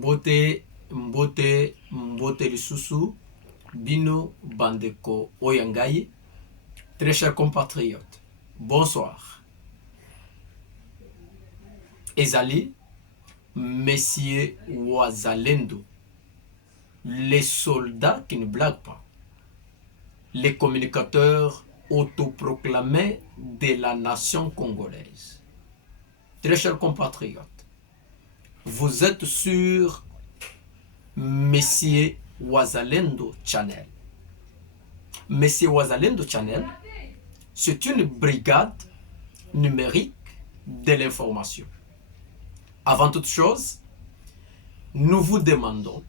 Mbote, mbote lisusu, bino bandeko oyangai. Très chers compatriotes, bonsoir. Ezali, Messieurs Wazalendo, les soldats qui ne blaguent pas, les communicateurs autoproclamés de la nation congolaise. Très chers compatriotes, vous êtes sur Messieurs Wazalendo Channel. Messieurs Wazalendo Channel, c'est une brigade numérique de l'information. Avant toute chose, nous vous demandons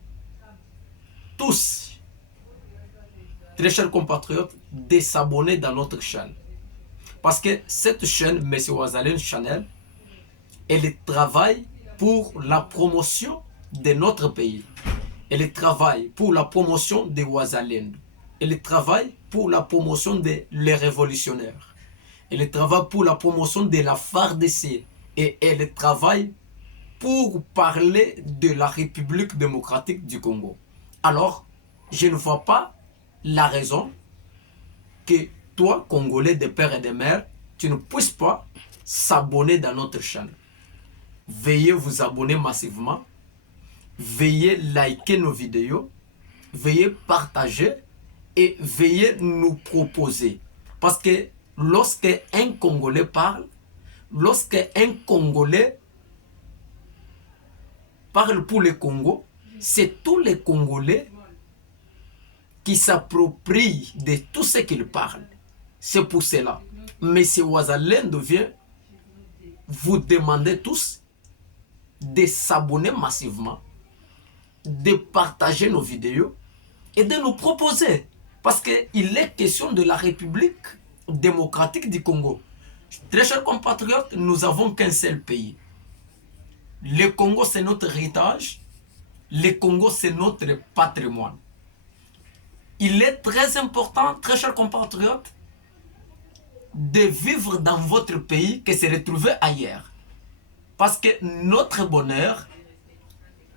tous, très chers compatriotes, de s'abonner dans notre chaîne. Parce que cette chaîne, Messieurs Wazalendo Channel, elle travaille pour la promotion de notre pays. Elle travaille pour la promotion des Wazalendo. Elle travaille pour la promotion des révolutionnaires. Elle travaille pour la promotion de la FARDC. Et elle travaille pour parler de la République démocratique du Congo. Alors, je ne vois pas la raison que toi, Congolais de père et de mère, tu ne puisses pas s'abonner dans notre chaîne. Veuillez vous abonner massivement. Veuillez liker nos vidéos. Veuillez partager. Et veuillez nous proposer. Parce que lorsque un Congolais parle, lorsque un Congolais parle pour le Congo, c'est tous les Congolais qui s'approprient de tout ce qu'il parle. C'est pour cela. M. Wazalendo vient vous demander tous de s'abonner massivement, de partager nos vidéos et de nous proposer. Parce qu'il est question de la République démocratique du Congo. Très chers compatriotes, nous n'avons qu'un seul pays. Le Congo, c'est notre héritage. Le Congo, c'est notre patrimoine. Il est très important, très chers compatriotes, de vivre dans votre pays que de se retrouver ailleurs. Parce que notre bonheur,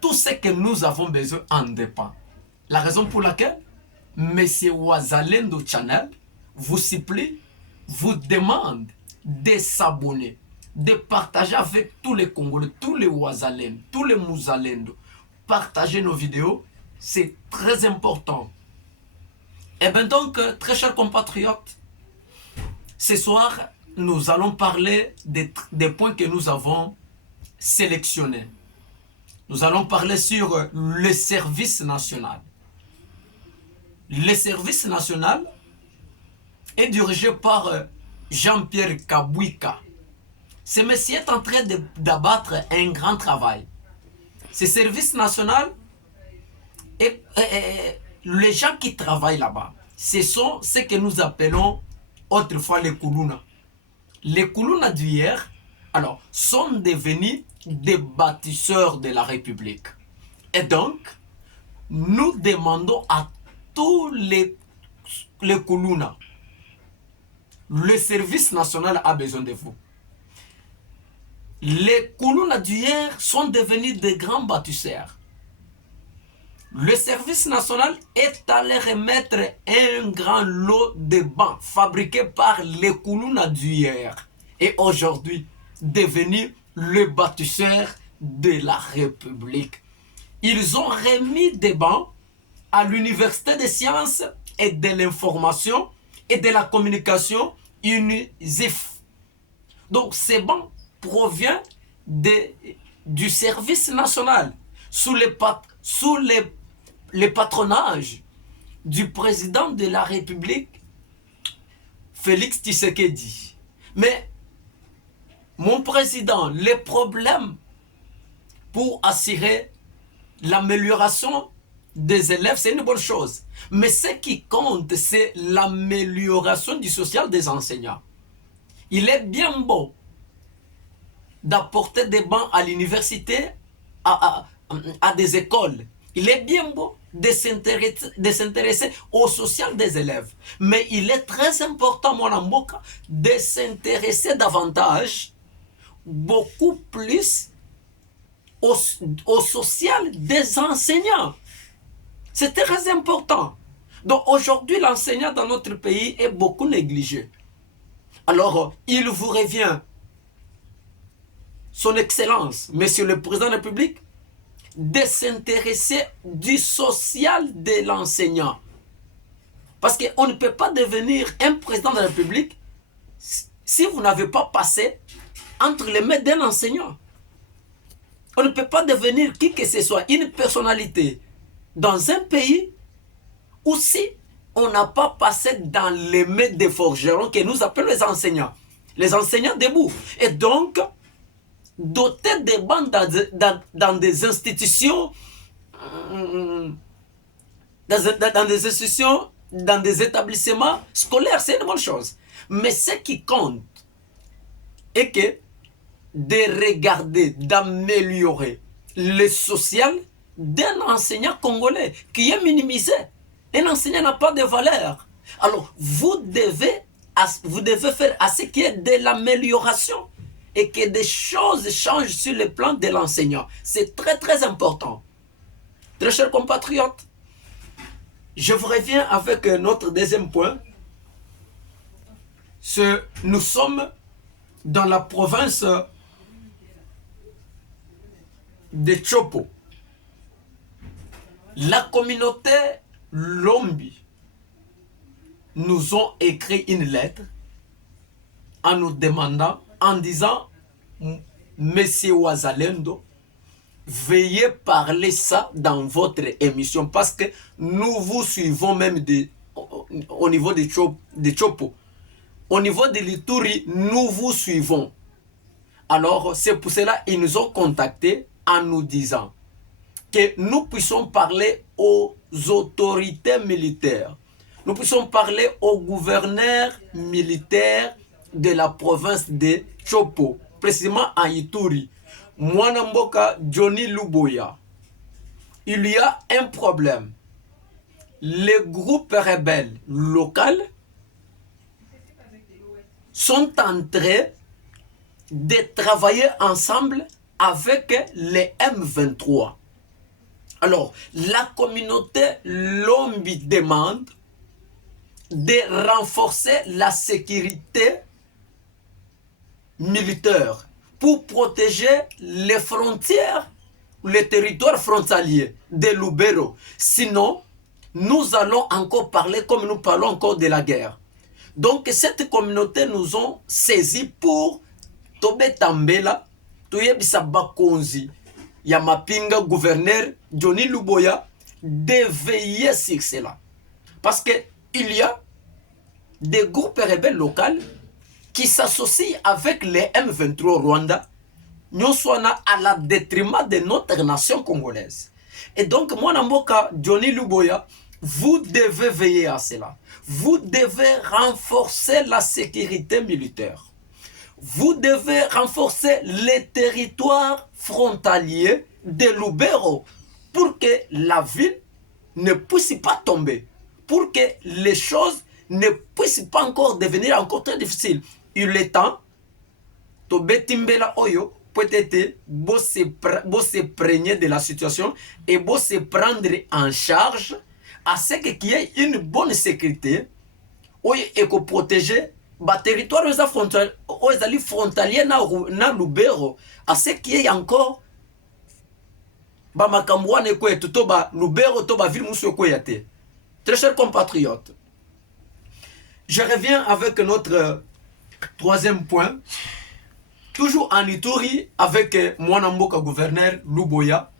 tout ce que nous avons besoin en dépend. La raison pour laquelle Monsieur Wazalendo Channel vous supplie, vous demande de s'abonner, de partager avec tous les Congolais, tous les Wazalendo, tous les Mouzalendo. Partagez nos vidéos, c'est très important. Et bien donc, très chers compatriotes, ce soir, nous allons parler des points que nous avons sélectionnés. Nous allons parler sur le service national. Le service national est dirigé par Jean-Pierre Kabouika. Ce monsieur est en train d'abattre un grand travail. Ce service national, les gens qui travaillent là-bas, ce sont ce que nous appelons autrefois les Koulouna. Les Koulouna d'hier, alors, sont devenus des bâtisseurs de la République. Et donc, nous demandons à tous les Koulouna, le service national a besoin de vous. Les Koulouna d'hier sont devenus des grands bâtisseurs. Le service national est allé remettre un grand lot de bancs fabriqués par les Koulouna d'hier et aujourd'hui devenus les bâtisseurs de la République. Ils ont remis des bancs à l'Université des sciences et de l'information et de la communication UNISIF. Donc ces bancs proviennent du service national sous le patronage du président de la République, Félix Tshisekedi. Mais, mon président, les problèmes pour assurer l'amélioration des élèves, c'est une bonne chose. Mais ce qui compte, c'est l'amélioration du social des enseignants. Il est bien beau d'apporter des bancs à l'université, à des écoles. Il est bien beau de s'intéresser au social des élèves. Mais il est très important, mon amboka, de s'intéresser davantage, beaucoup plus au social des enseignants. C'est très important. Donc aujourd'hui, l'enseignant dans notre pays est beaucoup négligé. Alors, il vous revient, Son Excellence, Monsieur le Président de la République, de s'intéresser du social de l'enseignant. Parce qu'on ne peut pas devenir un président de la République si vous n'avez pas passé entre les mains d'un enseignant. On ne peut pas devenir qui que ce soit, une personnalité dans un pays où si on n'a pas passé dans les mains des forgerons que nous appelons les enseignants debout. Et donc, doter des bandes dans des institutions, dans des établissements scolaires, c'est une bonne chose. Mais ce qui compte est que de regarder, d'améliorer le social d'un enseignant congolais qui est minimisé. Un enseignant n'a pas de valeur. Alors, vous devez faire à ce qu'il y ait de l'amélioration et que des choses changent sur le plan de l'enseignant. C'est très très important. Très chers compatriotes, je vous reviens avec notre deuxième point. Nous sommes dans la province de Chopo. La communauté Lombi nous ont écrit une lettre en nous demandant, en disant, Monsieur Wazalendo, veuillez parler ça dans votre émission parce que nous vous suivons même au niveau de Chopo. Au niveau de l'Ituri, nous vous suivons. Alors, c'est pour cela qu'ils nous ont contactés en nous disant que nous puissions parler aux autorités militaires. Nous puissions parler au gouverneur militaire de la province de Chopo, précisément à Ituri, Mwanamboka Johnny Luboya. Il y a un problème. Les groupes rebelles locaux sont en train de travailler ensemble avec les M23. Alors, la communauté Lombi demande de renforcer la sécurité militaire pour protéger les frontières, les territoires frontaliers de Lubero. Sinon, nous allons encore parler comme nous parlons encore de la guerre. Donc, cette communauté nous ont saisi pour Tobe Tambela, Toyebisa Bakonzi, Yamapinga, gouverneur Johnny Luboya, de veiller sur cela. Parce qu'il y a des groupes rebelles locaux qui s'associent avec les M23 Rwanda, à la détriment de notre nation congolaise. Et donc, moi, Namboka, Johnny Luboya, vous devez veiller à cela. Vous devez renforcer la sécurité militaire. Vous devez renforcer les territoires frontaliers de Lubero pour que la ville ne puisse pas tomber, pour que les choses ne puissent pas encore devenir encore très difficiles. Il est temps, Tobetimbela Oyo, peut-être, beau se prégner de la situation et beau se prendre en charge à ce qu'il y ait une bonne sécurité et que protéger le territoire frontalier na Lubero à ce qu'il y ait encore makambuane kwetu to ba Lubero to ba ville musu kweyate. Très chers compatriotes, je reviens avec notre troisième point. Toujours en Ituri avec Mwanamboka gouverneur Luboya,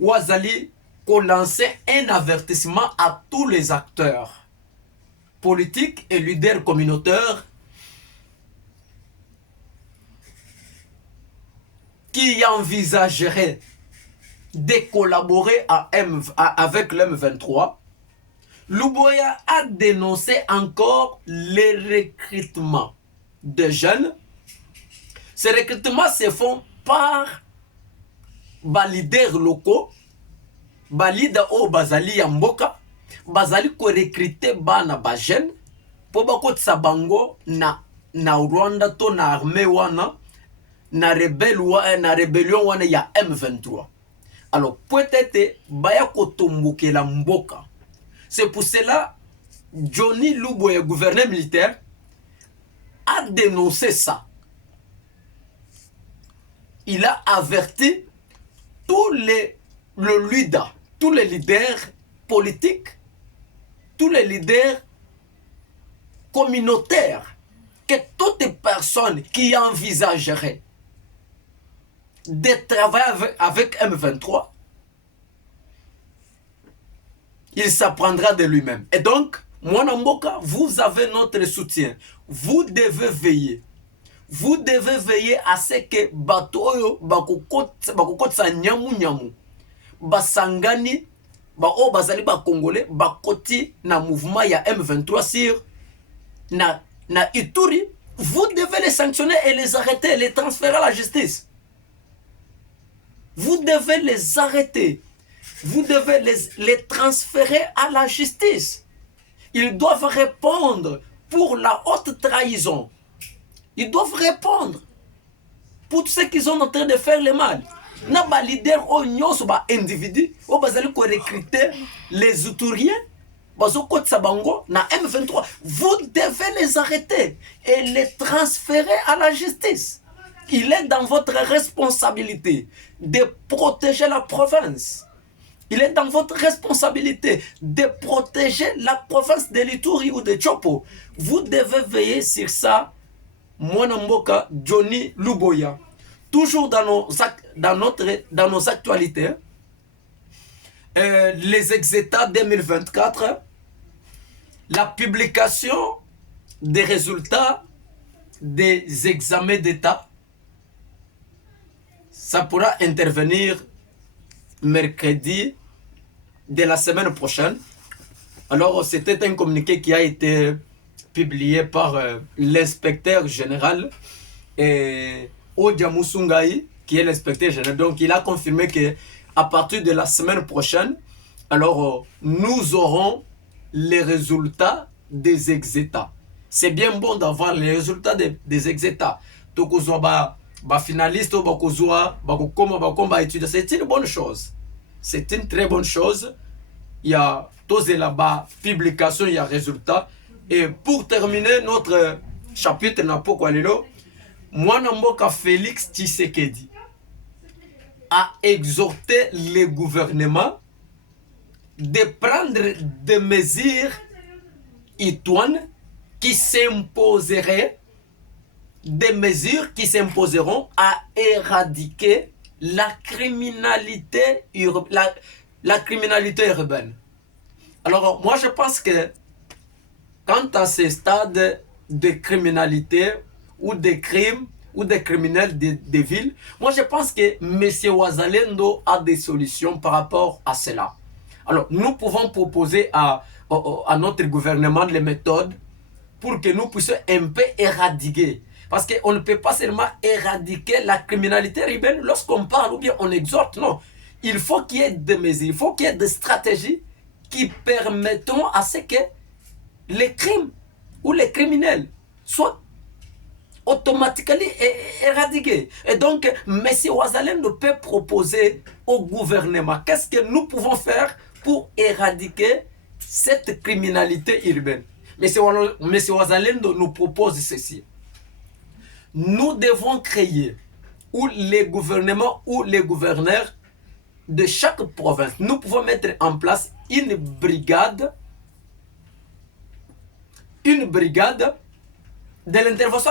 Ouazali qu'on lançait un avertissement à tous les acteurs politiques et leaders communautaires qui envisageraient de collaborer avec l'M23. Luboya a dénoncé encore les recrutements de jeunes. Ces recrutements se font par les leaders locaux, les leaders au Bazali Yamboka, Bazali ko recruter bana ba jeunes pour bakotisa bango na Rwanda to na armée wana na rébellion wana ya M23. Alors peut-être baya kotombokela mboka. C'est pour cela Johnny Luboya, gouverneur militaire, a dénoncé ça. Il a averti tous les leaders politiques, tous les leaders communautaires, que toute personne qui envisagerait de travailler avec M23, il s'apprendra de lui-même. Et donc, Mwanamboka, vous avez notre soutien. Vous devez veiller. Vous devez veiller à ce que Batoyo, Bakokotsa Nyamu Nyamu, Basangani, Bao Bazali Congolais, Bakoti na mouvement ya M23 sur na Ituri, vous devez les sanctionner et les arrêter, les transférer à la justice. Vous devez les arrêter. Vous devez les transférer à la justice. Ils doivent répondre pour la haute trahison. Ils doivent répondre pour tout ce qu'ils sont en train de faire le mal. Na ba leader o nyonso ba individu o bazali ko recruter les Outuriens bazo kotsa bango na M23. Vous devez les arrêter et les transférer à la justice. Il est dans votre responsabilité de protéger la province. Il est dans votre responsabilité de protéger la province de l'Ituri ou de Chopo. Vous devez veiller sur ça. Mwanamboka Johnny Luboya. Toujours dans nos actualités, les Exétats 2024, la publication des résultats des examens d'État, ça pourra intervenir mercredi de la semaine prochaine. Alors, c'était un communiqué qui a été publié par l'inspecteur général Odiamou Sungai, qui est l'inspecteur général. Donc, il a confirmé que à partir de la semaine prochaine, alors nous aurons les résultats des exétats. C'est bien bon d'avoir les résultats des exétats. Donc, finaliste, c'est une bonne chose. C'est une très bonne chose. Il y a tous là-bas publication, il y a résultats. Et pour terminer notre chapitre Napo Kwalelo, Mwanamboka Félix Tshisekedi a exhorté le gouvernement de prendre des mesures idoines qui s'imposeraient, des mesures qui s'imposeront à éradiquer la criminalité urbaine. Alors, moi, je pense que quant à ces stades de criminalité ou de crimes ou des criminels des villes, moi, je pense que M. Wazalendo a des solutions par rapport à cela. Alors, nous pouvons proposer à notre gouvernement les méthodes pour que nous puissions un peu éradiquer. Parce qu'on ne peut pas seulement éradiquer la criminalité urbaine lorsqu'on parle ou bien on exhorte. Non. Il faut qu'il y ait des mesures, il faut qu'il y ait des stratégies qui permettront à ce que les crimes ou les criminels soient automatiquement éradiqués. Et donc, M. Wazalendo peut proposer au gouvernement qu'est-ce que nous pouvons faire pour éradiquer cette criminalité urbaine. M. Wazalendo nous propose ceci. Nous devons créer, ou les gouvernements ou les gouverneurs de chaque province, nous pouvons mettre en place une brigade de l'intervention